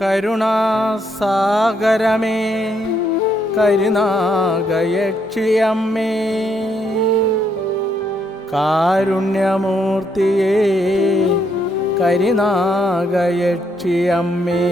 കരുണാസാഗരമേ കരുണാഗയക്ഷിയമ്മേ. കാരുണ്യമൂർത്തിയേ കരിനാഗയക്ഷിയമ്മേ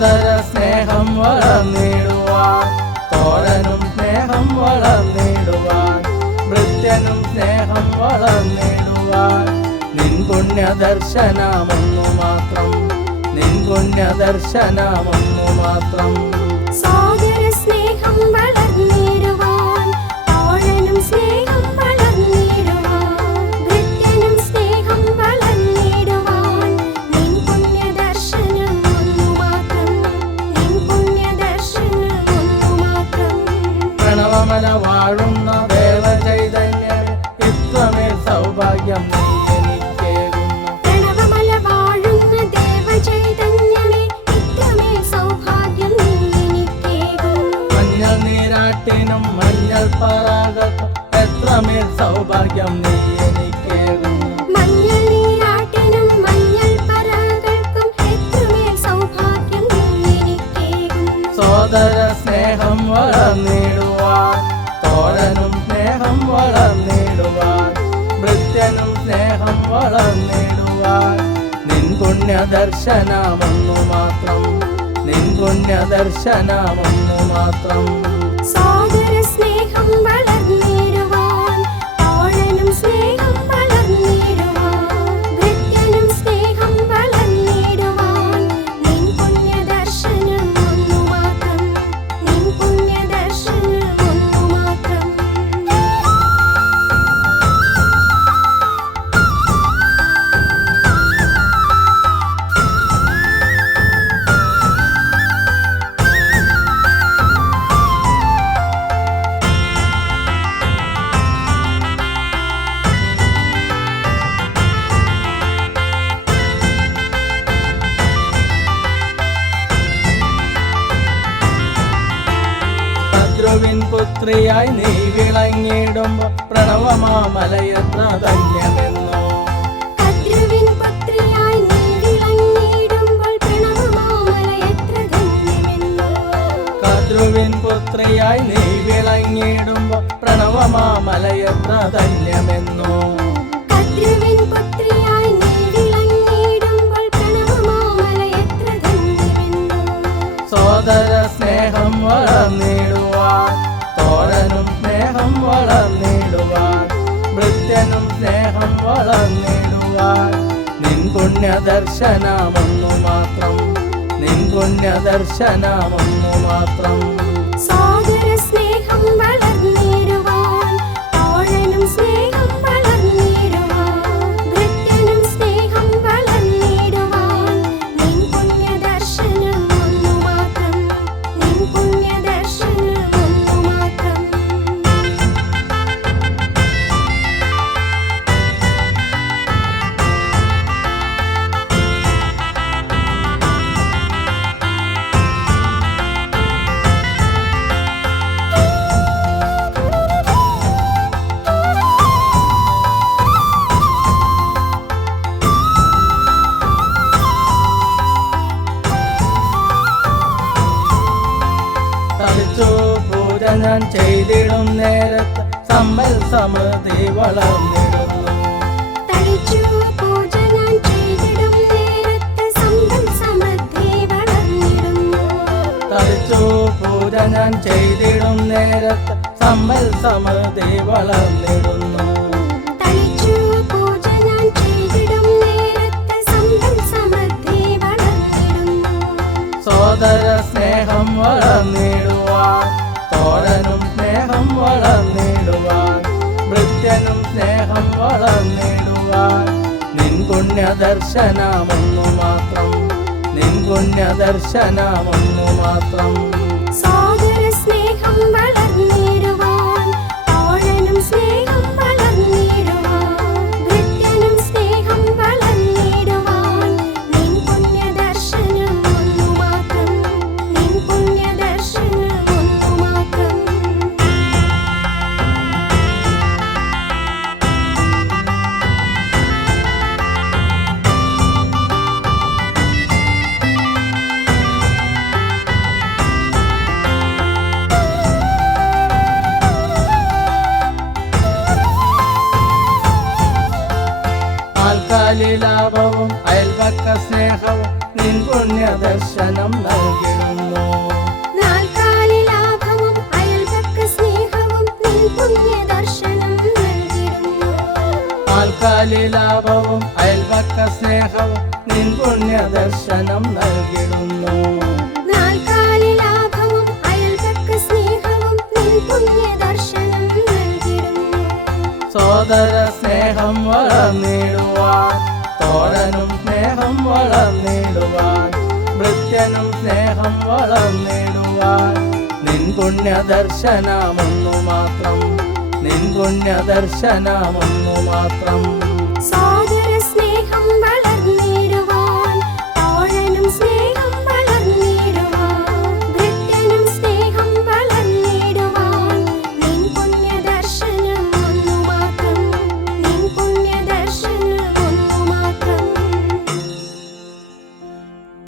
സോദര സ്നേഹം വളർന്നിടുവാൻ തോഴനും സ്നേഹം വളർന്നിടുവാൻ ഭൃത്യനും സ്നേഹം വളർന്നിടുവാൻ. നിൻ പുണ്യ ദർശനമൊന്നു മാത്രം നിൻ പുണ്യ ദർശനമൊന്നു മാത്രം വളർന്നിടുവാൻ. നിൻ പുണ്യ ദർശനമൊന്നു മാത്രം. നിൻ പുണ്യ ദർശനമൊന്നു മാത്രം. ശത്രുവിൻ പുത്രിയായി നീ വിളങ്ങിടുമ്പോ പ്രണവമാമലയത്ര ധന്യമെന്നോ? പുത്രിയായി നീ വിളങ്ങിയിടുമ്പോൾ പ്രണവമാമല എത്ര ധന്യമെന്നോ? കദ്രുവിൻ പുത്രിയായി നീ വിളങ്ങിടുമ്പോ പ്രണവമാമലയത്ര ധന്യമെന്നോ? കദ്രുവിൻ സ്നേഹം വളർന്നിടുവാൻ. നിൻ പുണ്യ ദർശനമൊന്നു മാത്രം. നിൻ പുണ്യ ദർശനമൊന്നു മാത്രം. സാഗര സ്നേഹം ഞാൻ ചെയ്തിടും നേരത്ത് സമ്മൽ സമൃതി വളർന്നിടുന്നു. തളിച്ചു പൂജ ഞാൻ ചെയ്തിടും നേരത്ത് സമ്മൽ സമൃതി വളർന്നിടുന്നു. തളിച്ചു പൂജ ഞാൻ ചെയ്തിടും നേരത്ത് സമ്പൽ സമൃദ്ധി വളർന്നിടുന്നു. തളിച്ചു പൂജ ഞാൻ ചെയ്തിടും നേരത്ത് സമ്പൽ സമൃദ്ധി വളർന്നിടുന്നു. സോദര സ്നേഹം വളർന്നിടുവാൻ തോഴനും സ്നേഹം വളർന്നിടുവാൻ ഭൃത്യനും സ്നേഹം വളർന്നിടുവാൻ. നിൻ പുണ്യ ദർശനമൊന്നു മാത്രം നിൻ പുണ്യ ദർശനമൊന്നു മാത്രം സ്നേഹവും നിൻ പുണ്യ ദർശനം നൽകിടുന്നു. നാൽക്കാലി ലാഭവും അയൽപക്ക സ്നേഹവും നിൻ ആൽക്കാലി പുണ്യ ദർശനം നൽകിടുന്നു. സോദര സ്നേഹം വളർന്നിടുവാൻ സ്നേഹം വളർന്നിടുവാൻ. ഭൃത്യനും സ്നേഹം വളർന്നിടുവാൻ. നിൻ പുണ്യ ദർശനമൊന്നു മാത്രം. നിൻ പുണ്യ ദർശനമൊന്നു മാത്രം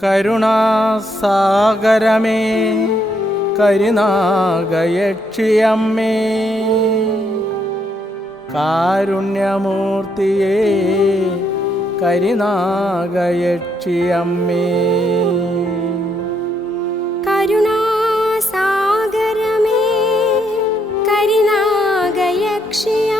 കരുണാസാഗരമേ കരുണാഗയക്ഷിയമ്മേ. കാരുണ്യമൂർത്തിയേ കരുണാഗയക്ഷിയമ്മേ. കരുണാസാഗരമേ കരിനാഗയക്ഷിയ